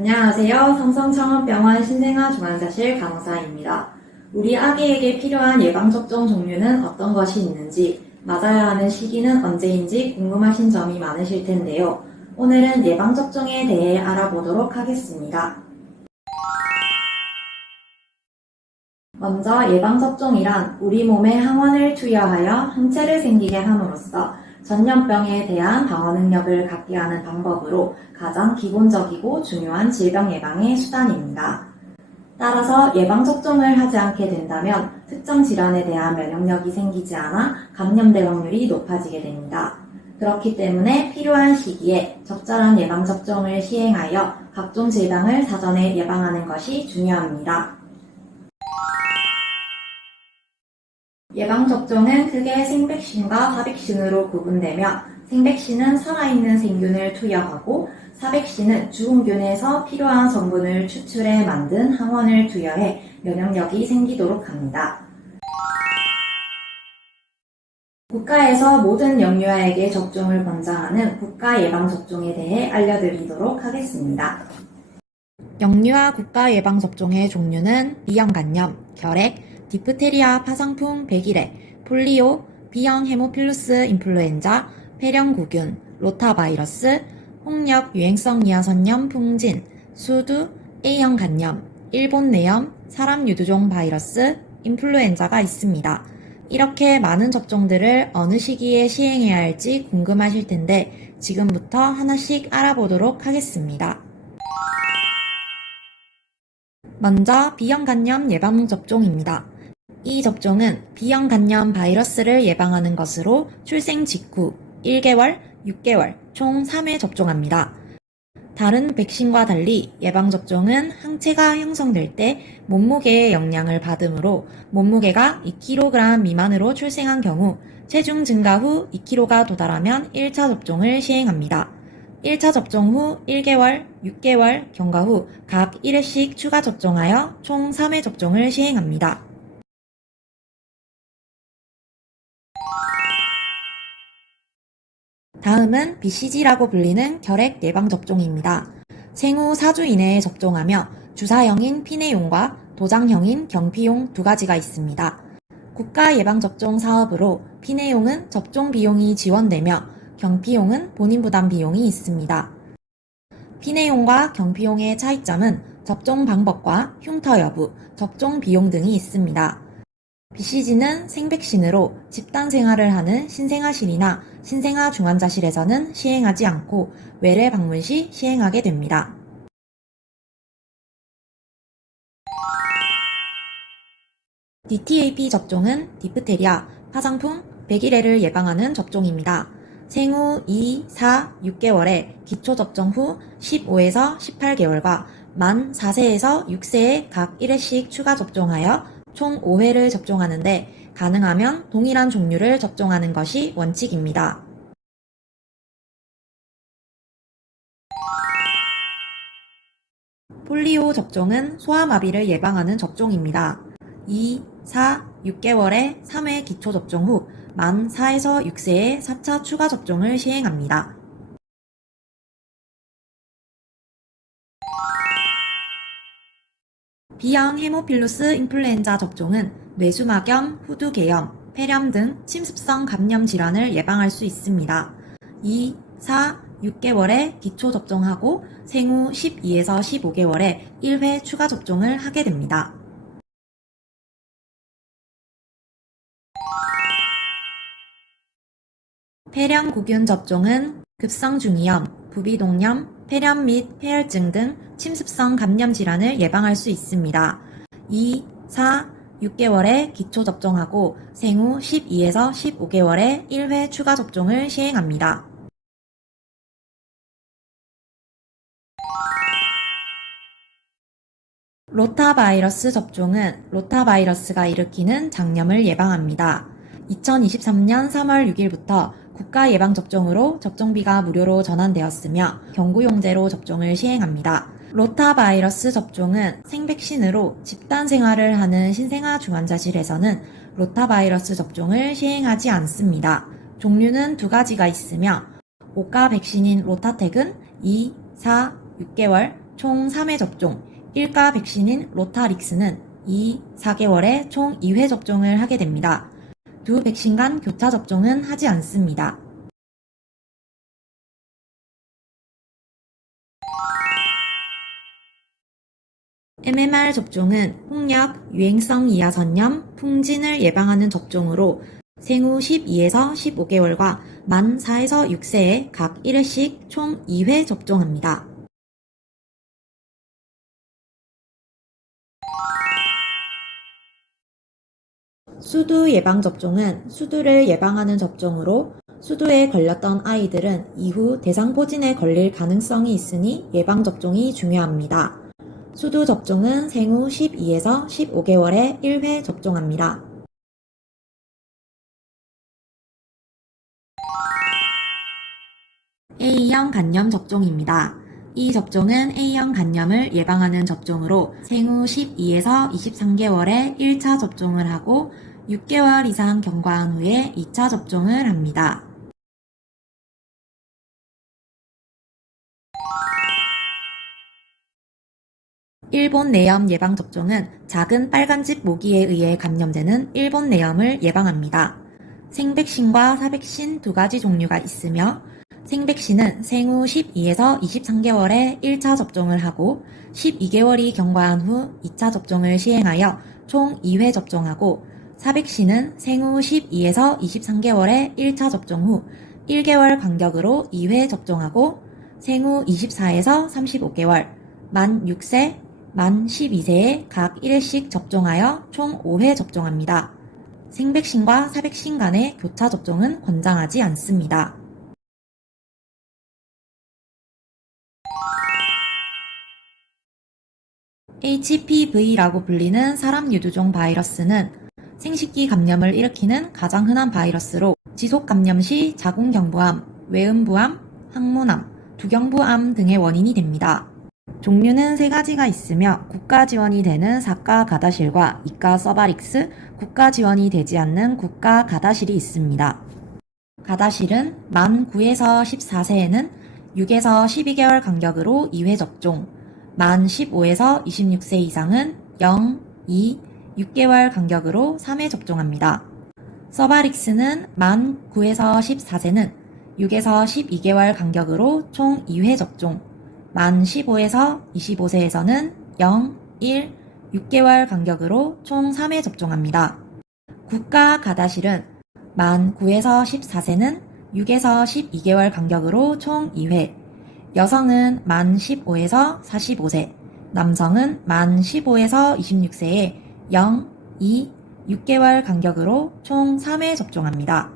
안녕하세요. 삼성창원병원 신생아중환자실 간호사입니다. 우리 아기에게 필요한 예방접종 종류는 어떤 것이 있는지, 맞아야 하는 시기는 언제인지 궁금하신 점이 많으실 텐데요. 오늘은 예방접종에 대해 알아보도록 하겠습니다. 먼저 예방접종이란 우리 몸에 항원을 투여하여 항체를 생기게 함으로써 전염병에 대한 방어 능력을 갖게 하는 방법으로 가장 기본적이고 중요한 질병 예방의 수단입니다. 따라서 예방접종을 하지 않게 된다면 특정 질환에 대한 면역력이 생기지 않아 감염될 확률이 높아지게 됩니다. 그렇기 때문에 필요한 시기에 적절한 예방접종을 시행하여 각종 질병을 사전에 예방하는 것이 중요합니다. 예방접종은 크게 생백신과 사백신으로 구분되며 생백신은 살아있는 생균을 투여하고 사백신은 죽은 균에서 필요한 성분을 추출해 만든 항원을 투여해 면역력이 생기도록 합니다. 국가에서 모든 영유아에게 접종을 권장하는 국가예방접종에 대해 알려드리도록 하겠습니다. 영유아 국가예방접종의 종류는 B형간염, 결핵, 디프테리아 파상풍 100일에, 폴리오, B형 헤모필루스 인플루엔자, 폐렴구균, 로타바이러스, 홍역 유행성 이하선염 풍진, 수두, A형 간염, 일본 내염, 사람 유두종 바이러스, 인플루엔자가 있습니다. 이렇게 많은 접종들을 어느 시기에 시행해야 할지 궁금하실 텐데 지금부터 하나씩 알아보도록 하겠습니다. 먼저 B형 간염 예방 접종입니다. 이 접종은 B형 간염 바이러스를 예방하는 것으로 출생 직후 1개월, 6개월 총 3회 접종합니다. 다른 백신과 달리 예방접종은 항체가 형성될 때 몸무게의 영향을 받으므로 몸무게가 2kg 미만으로 출생한 경우 체중 증가 후 2kg가 도달하면 1차 접종을 시행합니다. 1차 접종 후 1개월, 6개월 경과 후 각 1회씩 추가 접종하여 총 3회 접종을 시행합니다. 다음은 BCG라고 불리는 결핵 예방접종입니다. 생후 4주 이내에 접종하며 주사형인 피네용과 도장형인 경피용 두 가지가 있습니다. 국가예방접종 사업으로 피네용은 접종 비용이 지원되며 경피용은 본인 부담 비용이 있습니다. 피네용과 경피용의 차이점은 접종 방법과 흉터 여부, 접종 비용 등이 있습니다. BCG는 생백신으로 집단 생활을 하는 신생아실이나 신생아중환자실에서는 시행하지 않고 외래 방문 시 시행하게 됩니다. DTaP 접종은 디프테리아, 파상풍, 백일해를 예방하는 접종입니다. 생후 2, 4, 6개월에 기초접종 후 15에서 18개월과 만 4세에서 6세에 각 1회씩 추가 접종하여 총 5회를 접종하는데 가능하면 동일한 종류를 접종하는 것이 원칙입니다. 폴리오 접종은 소아마비를 예방하는 접종입니다. 2, 4, 6개월에 3회 기초 접종 후 만 4에서 6세에 4차 추가 접종을 시행합니다. B형 헤모필루스 인플루엔자 접종은 뇌수막염, 후두개염, 폐렴 등 침습성 감염 질환을 예방할 수 있습니다. 2, 4, 6개월에 기초 접종하고 생후 12에서 15개월에 1회 추가 접종을 하게 됩니다. 폐렴구균 접종은 급성중이염, 부비동염, 폐렴 및 폐혈증 등 침습성 감염 질환을 예방할 수 있습니다. 2, 4, 6개월에 기초 접종하고 생후 12에서 15개월에 1회 추가 접종을 시행합니다. 로타바이러스 접종은 로타바이러스가 일으키는 장염을 예방합니다. 2023년 3월 6일부터 국가예방접종으로 접종비가 무료로 전환되었으며 경구용제로 접종을 시행합니다. 로타바이러스 접종은 생백신으로 집단 생활을 하는 신생아중환자실에서는 로타바이러스 접종을 시행하지 않습니다. 종류는 두 가지가 있으며 고가 백신인 로타텍은 2, 4, 6개월 총 3회 접종, 1가 백신인 로타릭스는 4개월에 총 2회 접종을 하게 됩니다. 두 백신 간 교차 접종은 하지 않습니다. MMR 접종은 홍역, 유행성 이하 전염, 풍진을 예방하는 접종으로 생후 12에서 15개월과 만 4에서 6세에 각 1회씩 총 2회 접종합니다. 수두 예방접종은 수두를 예방하는 접종으로 수두에 걸렸던 아이들은 이후 대상포진에 걸릴 가능성이 있으니 예방접종이 중요합니다. 수두 접종은 생후 12에서 15개월에 1회 접종합니다. A형 간염 접종입니다. 이 접종은 A형 간염을 예방하는 접종으로 생후 12에서 23개월에 1차 접종을 하고 6개월 이상 경과한 후에 2차 접종을 합니다. 일본 내염 예방접종은 작은 빨간집 모기에 의해 감염되는 일본 내염을 예방합니다. 생백신과 사백신 두 가지 종류가 있으며 생백신은 생후 12에서 23개월에 1차 접종을 하고 12개월이 경과한 후 2차 접종을 시행하여 총 2회 접종하고 사백신은 생후 12에서 23개월에 1차 접종 후 1개월 간격으로 2회 접종하고 생후 24에서 35개월, 만 6세, 만 12세에 각 1회씩 접종하여 총 5회 접종합니다. 생백신과 사백신 간의 교차 접종은 권장하지 않습니다. HPV라고 불리는 사람 유두종 바이러스는 생식기 감염을 일으키는 가장 흔한 바이러스로 지속 감염 시 자궁경부암, 외음부암, 항문암, 두경부암 등의 원인이 됩니다. 종류는 3가지가 있으며 국가 지원이 되는 사가 가다실과 이가 서바릭스, 국가 지원이 되지 않는 국가 가다실이 있습니다. 가다실은 만 9에서 14세에는 6에서 12개월 간격으로 2회 접종, 만 15에서 26세 이상은 0, 2, 6개월 간격으로 3회 접종합니다. 서바릭스는 만 9에서 14세는 6에서 12개월 간격으로 총 2회 접종, 만 15에서 25세에서는 0, 1, 6개월 간격으로 총 3회 접종합니다. 국가 가다실은 만 9에서 14세는 6에서 12개월 간격으로 총 2회, 여성은 만 15에서 45세, 남성은 만 15에서 26세에 0, 2, 6개월 간격으로 총 3회 접종합니다.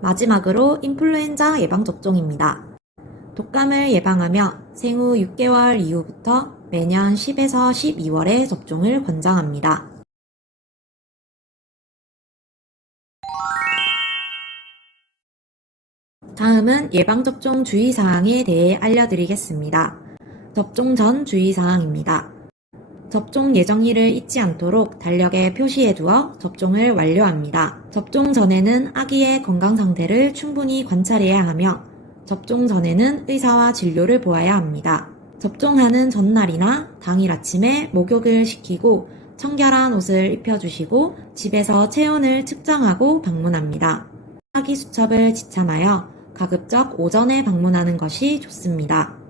마지막으로 인플루엔자 예방접종입니다. 독감을 예방하며 생후 6개월 이후부터 매년 10에서 12월에 접종을 권장합니다. 다음은 예방접종 주의사항에 대해 알려드리겠습니다. 접종 전 주의사항입니다. 접종 예정일을 잊지 않도록 달력에 표시해두어 접종을 완료합니다. 접종 전에는 아기의 건강 상태를 충분히 관찰해야 하며 접종 전에는 의사와 진료를 보아야 합니다. 접종하는 전날이나 당일 아침에 목욕을 시키고 청결한 옷을 입혀주시고 집에서 체온을 측정하고 방문합니다. 아기 수첩을 지참하여 가급적 오전에 방문하는 것이 좋습니다.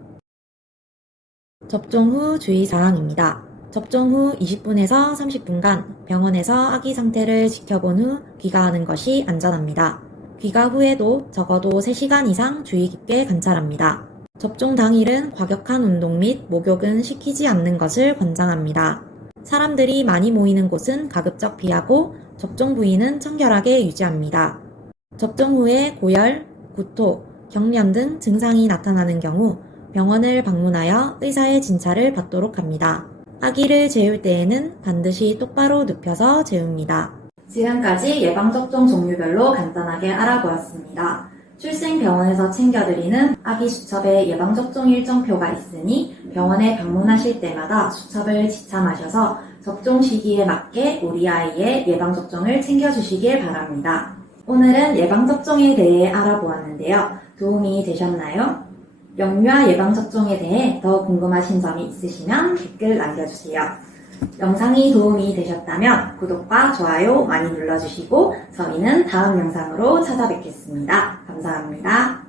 접종 후 주의사항입니다. 접종 후 20분에서 30분간 병원에서 아기 상태를 지켜본 후 귀가하는 것이 안전합니다. 귀가 후에도 적어도 3시간 이상 주의 깊게 관찰합니다. 접종 당일은 과격한 운동 및 목욕은 시키지 않는 것을 권장합니다. 사람들이 많이 모이는 곳은 가급적 피하고 접종 부위는 청결하게 유지합니다. 접종 후에 고열, 구토, 경련 등 증상이 나타나는 경우 병원을 방문하여 의사의 진찰을 받도록 합니다. 아기를 재울 때에는 반드시 똑바로 눕혀서 재웁니다. 지금까지 예방접종 종류별로 간단하게 알아보았습니다. 출생병원에서 챙겨드리는 아기 수첩에 예방접종 일정표가 있으니 병원에 방문하실 때마다 수첩을 지참하셔서 접종 시기에 맞게 우리 아이의 예방접종을 챙겨주시길 바랍니다. 오늘은 예방접종에 대해 알아보았는데요. 도움이 되셨나요? 영유아 예방접종에 대해 더 궁금하신 점이 있으시면 댓글 남겨주세요. 영상이 도움이 되셨다면 구독과 좋아요 많이 눌러주시고 저희는 다음 영상으로 찾아뵙겠습니다. 감사합니다.